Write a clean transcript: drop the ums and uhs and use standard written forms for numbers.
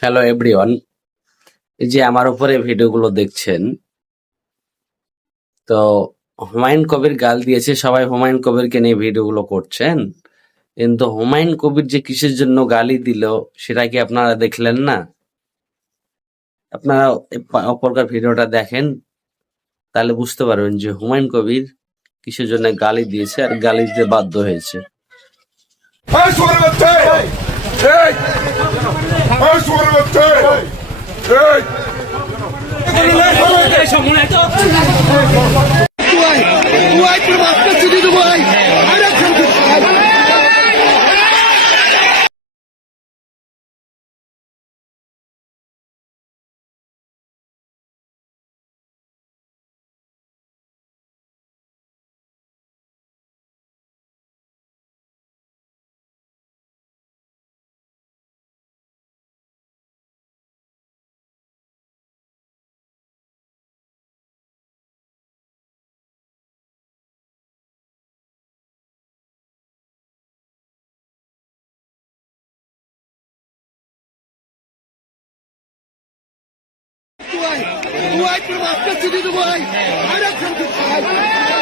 Hello everyone, এই যে আমার উপরে ভিডিওগুলো দেখছেন, তো হুমায়ুন কবির গাল দিয়েছে, সবাই হুমায়ুন কবিরকে নিয়ে ভিডিওগুলো করছেন, কিন্তু হুমায়ুন কবির যে কিসের জন্য গালি দিল সেটা কি আপনারা দেখলেন না? আপনারা অপরকার ভিডিওটা দেখেন, তাহলে বুঝতে পারবেন যে হুমায়ুন কবির কিসের জন্য গালি দিয়েছে আর গালি দিতে বাধ্য হয়েছে। Dubai, Dubai, Dubai, Dubai, Dubai,